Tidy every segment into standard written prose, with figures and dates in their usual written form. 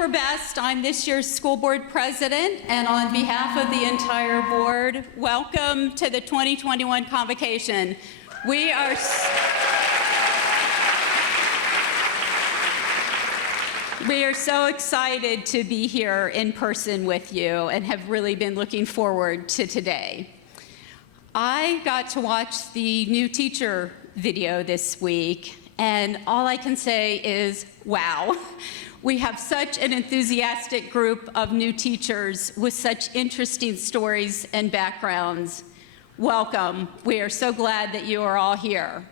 Jennifer Best. I'm this year's school board president, and on behalf of the entire board, welcome to the 2021 Convocation. We are so excited to be here in person with you and have really been looking forward to today. I got to watch the new teacher video this week, and all I can say is, wow. We have such an enthusiastic group of new teachers with such interesting stories and backgrounds. Welcome. We are so glad that you are all here.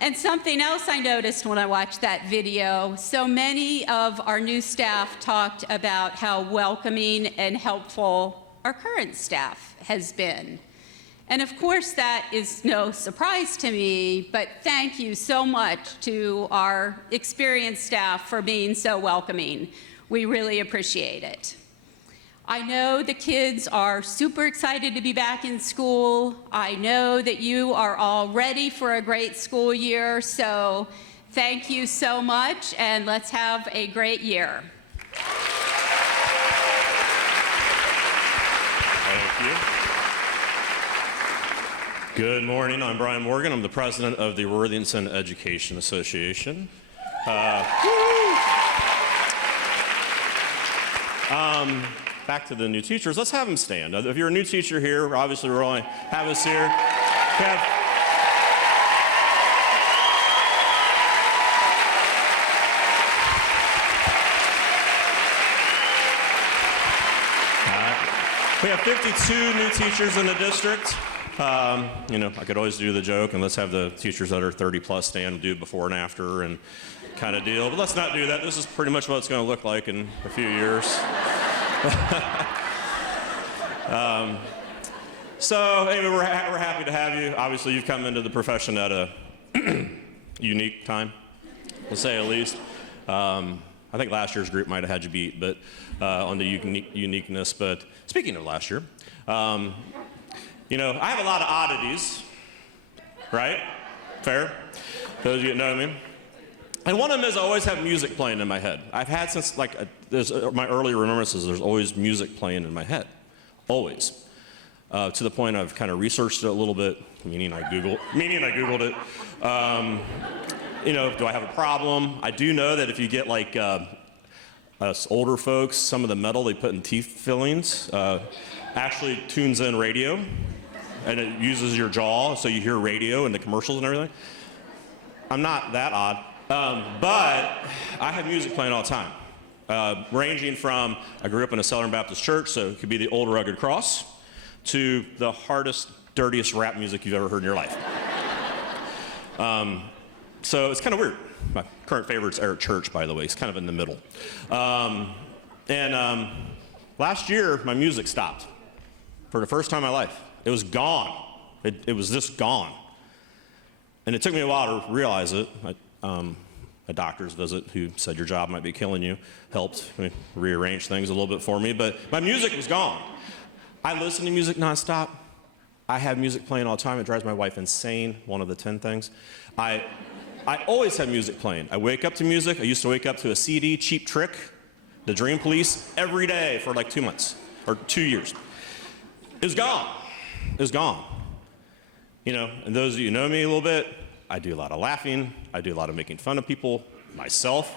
And something else I noticed when I watched that video, so many of our new staff talked about how welcoming and helpful our current staff has been. And of course, that is no surprise to me, but thank you so much to our experienced staff for being so welcoming. We really appreciate it. I know the kids are super excited to be back in school. I know that you are all ready for a great school year, so thank you so much, and let's have a great year. Thank you. Good morning, I'm Brian Morgan. I'm the president of the Worthington Education Association. Back to the new teachers, let's have them stand. If you're a new teacher here, obviously we're only have us here. We have 52 new teachers in the district. You know, I could always do the joke and let's have the teachers that are 30 plus stand and do before and after and kind of deal, but let's not do that. This is pretty much what it's going to look like in a few years. So anyway, we're happy to have you. Obviously, you've come into the profession at a unique time, to say at least. I think last year's group might have had you beat, but on the uniqueness. But speaking of last year, you know, I have a lot of oddities, right? Fair? Those of you that know me. And one of them is I always have music playing in my head. I've had since like my earlier remembrances, there's always music playing in my head, always. To the point I've kind of researched it a little bit, meaning I Googled it. You know, do I have a problem? I do know that if you get like us older folks, some of the metal they put in teeth fillings actually tunes in radio, and it uses your jaw, so you hear radio in the commercials and everything. I'm not that odd. But I have music playing all the time, ranging from, I grew up in a Southern Baptist church, so it could be the Old Rugged Cross, to the hardest, dirtiest rap music you've ever heard in your life. So it's kind of weird. My current favorite's Eric Church, by the way. It's kind of in the middle. Last year, my music stopped for the first time in my life. It was gone. It was just gone. And it took me a while to realize it. A doctor's visit who said your job might be killing you helped rearrange things a little bit for me, but my music was gone. I listen to music nonstop. I have music playing all the time. It drives my wife insane, one of the 10 things. I always have music playing. I wake up to music. I used to wake up to a CD, Cheap Trick, The Dream Police, every day for like 2 months, or 2 years. It was gone. It was gone. You know, and those of you who know me a little bit, I do a lot of laughing. I do a lot of making fun of people, myself,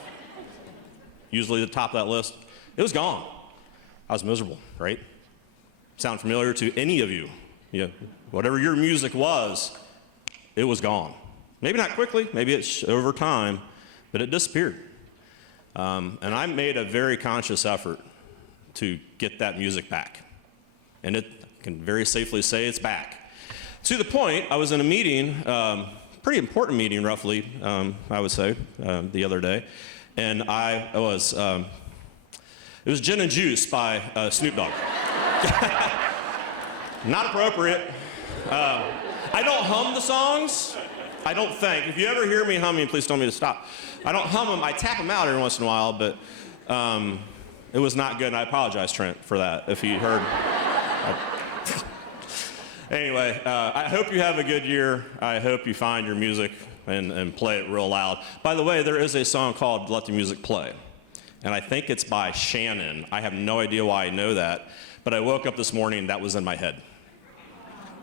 usually the top of that list. It was gone. I was miserable, right? Sound familiar to any of you? You know, whatever your music was, it was gone. Maybe not quickly, maybe it's over time, but it disappeared. And I made a very conscious effort to get that music back. And I can very safely say it's back. To the point, I was in a meeting, pretty important meeting roughly, I would say, the other day. And it was Gin and Juice by Snoop Dogg. Not appropriate. I don't hum the songs, I don't think. If you ever hear me humming, please tell me to stop. I don't hum them, I tap them out every once in a while, but it was not good, and I apologize, Trent, for that, if you heard. Anyway, I hope you have a good year. I hope you find your music and play it real loud. By the way, there is a song called Let the Music Play, and I think it's by Shannon. I have no idea why I know that, but I woke up this morning and that was in my head.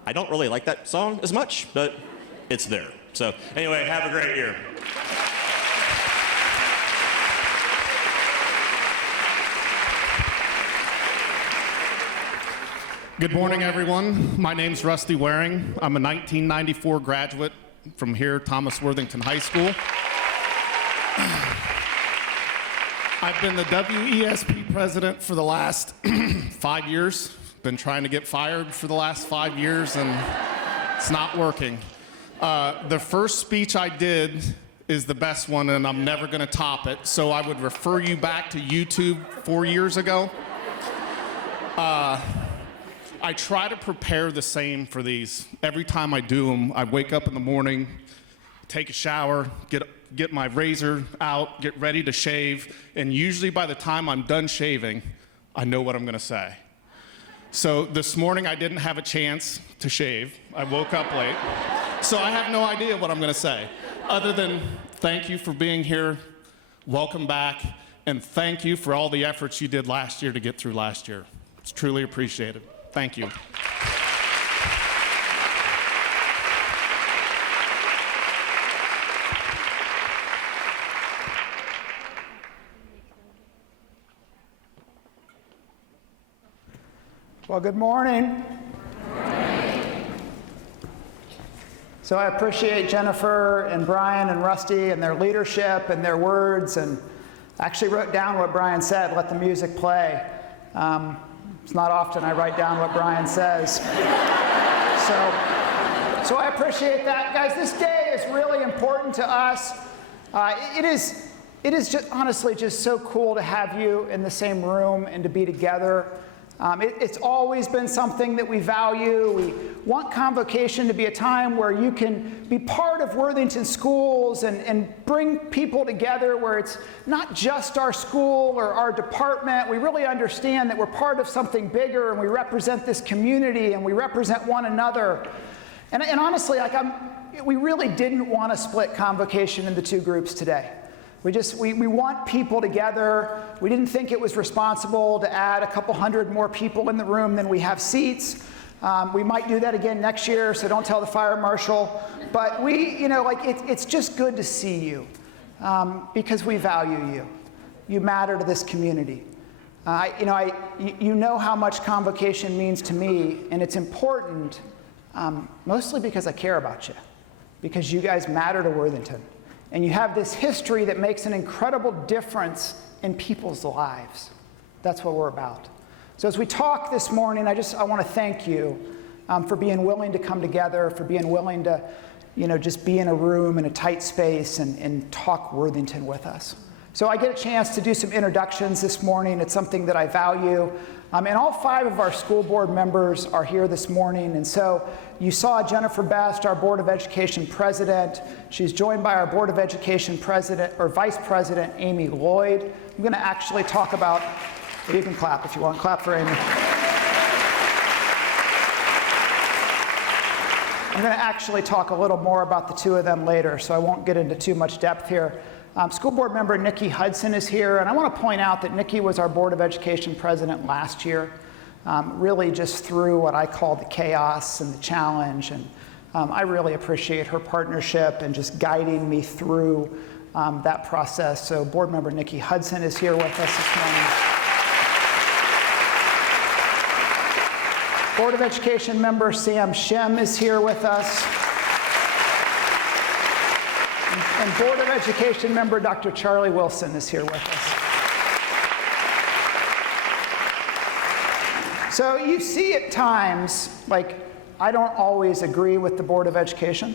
I don't really like that song as much, but it's there. So anyway, have a great year. Good morning, everyone. My name's Rusty Waring. I'm a 1994 graduate from here, Thomas Worthington High School. I've been the WESP president for the last 5 years. Been trying to get fired for the last 5 years, and it's not working. The first speech I did is the best one, and I'm never going to top it, so I would refer you back to YouTube 4 years ago. I try to prepare the same for these. Every time I do them, I wake up in the morning, take a shower, get my razor out, get ready to shave, and usually by the time I'm done shaving, I know what I'm going to say. So this morning I didn't have a chance to shave. I woke up late, so I have no idea what I'm going to say, other than thank you for being here, welcome back, and thank you for all the efforts you did last year to get through last year. It's truly appreciated. Thank you. Well, good morning. So I appreciate Jennifer and Brian and Rusty and their leadership and their words, and I actually wrote down what Brian said, let the music play. It's not often I write down what Brian says. So I appreciate that. Guys, this day is really important to us. It is just honestly just so cool to have you in the same room and to be together. It's always been something that we value. We want Convocation to be a time where you can be part of Worthington schools and bring people together where it's not just our school or our department. We really understand that we're part of something bigger, and we represent this community and we represent one another. And honestly, we really didn't want to split Convocation into two groups today. We want people together. We didn't think it was responsible to add a couple hundred more people in the room than we have seats. We might do that again next year, so don't tell the fire marshal. But it's just good to see you because we value you. You matter to this community. You know how much Convocation means to me, and it's important mostly because I care about you, because you guys matter to Worthington. And you have this history that makes an incredible difference in people's lives. That's what we're about. So as we talk this morning, I want to thank you for being willing to come together, for being willing to, just be in a room in a tight space and talk Worthington with us. So I get a chance to do some introductions this morning. It's something that I value. And all 5 of our school board members are here this morning. And so you saw Jennifer Best, our Board of Education president. She's joined by our Board of Education president, or vice president, Amy Lloyd. I'm going to actually talk about, you can clap if you want. Clap for Amy. I'm going to actually talk a little more about the two of them later, so I won't get into too much depth here. School board member Nikki Hudson is here, and I want to point out that Nikki was our Board of Education president last year, really just through what I call the chaos and the challenge, and I really appreciate her partnership and just guiding me through that process. So board member Nikki Hudson is here with us this morning. Board of Education member Sam Shem is here with us. And Board of Education member Dr. Charlie Wilson is here with us. So you see at times, I don't always agree with the Board of Education,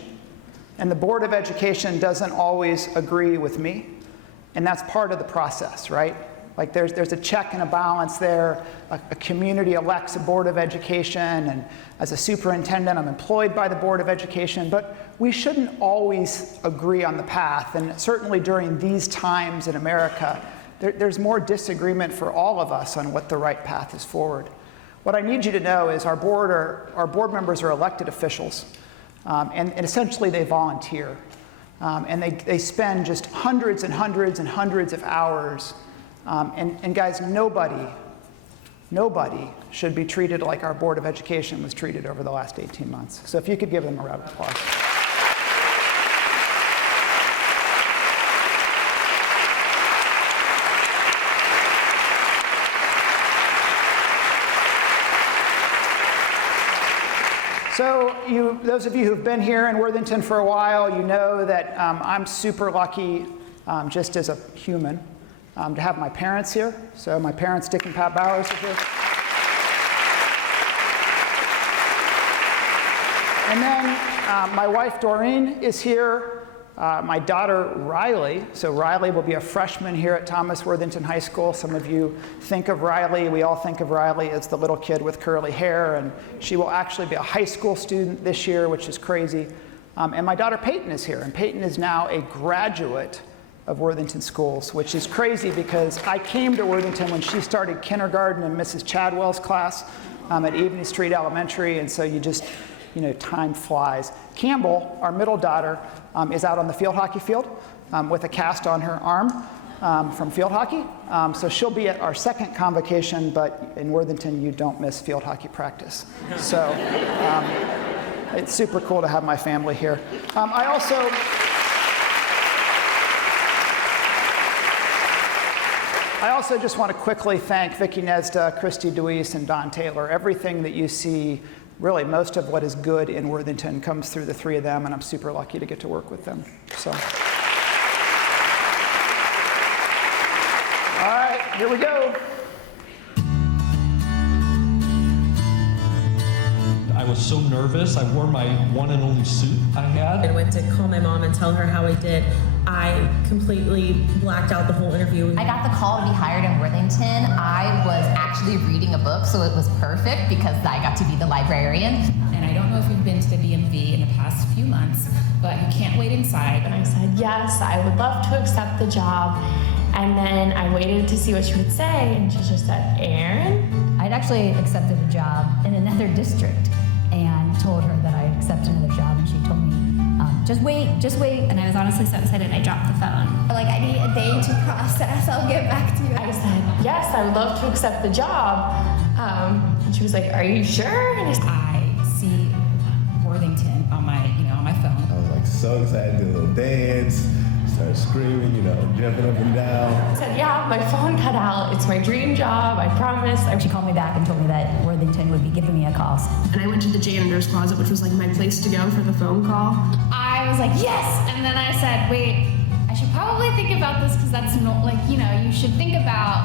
and the Board of Education doesn't always agree with me, and that's part of the process, right? There's a check and a balance there. A community elects a Board of Education, and as a superintendent, I'm employed by the Board of Education, but we shouldn't always agree on the path, and certainly during these times in America, there's more disagreement for all of us on what the right path is forward. What I need you to know is our board members are elected officials, and essentially they volunteer. And they spend just hundreds and hundreds and hundreds of hours. And guys, nobody should be treated like our Board of Education was treated over the last 18 months. So if you could give them a round of applause. So those of you who've been here in Worthington for a while, you know that I'm super lucky, just as a human, to have my parents here. So my parents, Dick and Pat Bowers, are here. And then my wife, Doreen, is here. My daughter, Riley. So Riley will be a freshman here at Thomas Worthington High School. Some of you think of Riley. We all think of Riley as the little kid with curly hair. And she will actually be a high school student this year, which is crazy. And my daughter, Peyton, is here. And Peyton is now a graduate of Worthington Schools, which is crazy because I came to Worthington when she started kindergarten in Mrs. Chadwell's class at Evening Street Elementary. And so time flies. Campbell, our middle daughter, is out on the field hockey field with a cast on her arm from field hockey. So she'll be at our second convocation, but in Worthington, you don't miss field hockey practice. So it's super cool to have my family here. I also just want to quickly thank Vicki Nesda, Christy Deweese, and Don Taylor. Everything that you see, really most of what is good in Worthington comes through the three of them, and I'm super lucky to get to work with them. So, all right, here we go. I was so nervous. I wore my one and only suit I had. I went to call my mom and tell her how I did. I completely blacked out the whole interview. I got the call to be hired in Worthington. I was actually reading a book, so it was perfect because I got to be the librarian. And I don't know if you've been to the BMV in the past few months, but you can't wait inside. And I said, yes, I would love to accept the job. And then I waited to see what she would say, and she just said, Erin? I'd actually accepted a job in another district and told her that I had accepted another job, and she told me, just wait. And I was honestly so excited I dropped the phone. Like, I need a day to process, I'll get back to you. I said, yes, I would love to accept the job. And she was like, are you sure? And I see Worthington on my phone. I was like so excited, did a little dance, started screaming, jumping up and down. I said, yeah, my phone cut out. It's my dream job, I promise. She called me back and told me that Worthington would be giving me a call. And I went to the janitor's closet, which was like my place to go for the phone call. I was like, yes! And then I said, wait, I should probably think about this because that's not you should think about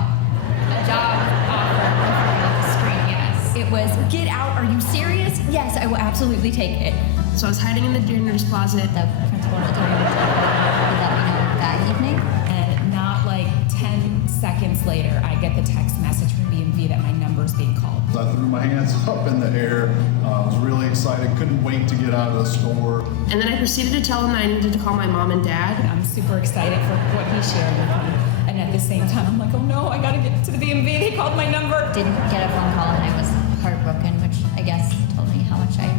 a job offer before you scream yes. It was, get out, are you serious? Yes, I will absolutely take it. So I was hiding in the janitor's closet. The principal told me that evening. And not like 10 seconds later, I get the text message from BMV that my number's being called. I threw my hands up in the air. I was really excited, couldn't wait to get out of the store. And then I proceeded to tell him that I needed to call my mom and dad. I'm super excited for what he shared with me. And at the same time, I'm like, oh no, I gotta get to the BMV. They called my number. Didn't get a phone call, and I was heartbroken, which I guess told me how much I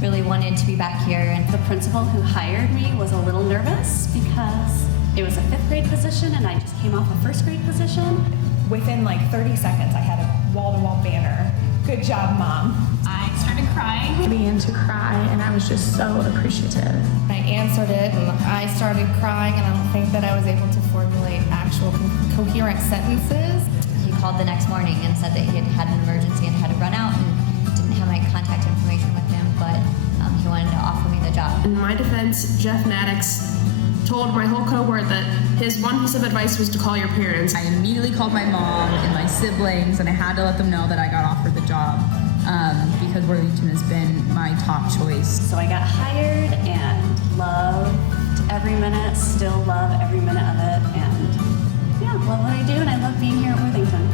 really wanted to be back here. And the principal who hired me was a little nervous because it was a 5th grade position and I just came off a 1st grade position. Within like 30 seconds, I had a wall-to-wall banner. Good job, Mom. I started crying. I began to cry, and I was just so appreciative. I answered it, and I started crying, and I don't think that I was able to formulate actual coherent sentences. He called the next morning and said that he had an emergency and had to run out and didn't have my contact information with him, but he wanted to offer me the job. In my defense, Jeff Maddox told my whole cohort that his one piece of advice was to call your parents. I immediately called my mom and my siblings, and I had to let them know that I got offered the job because Worthington has been my top choice. So I got hired and loved every minute, still love every minute of it, and yeah, love what I do, and I love being here at Worthington.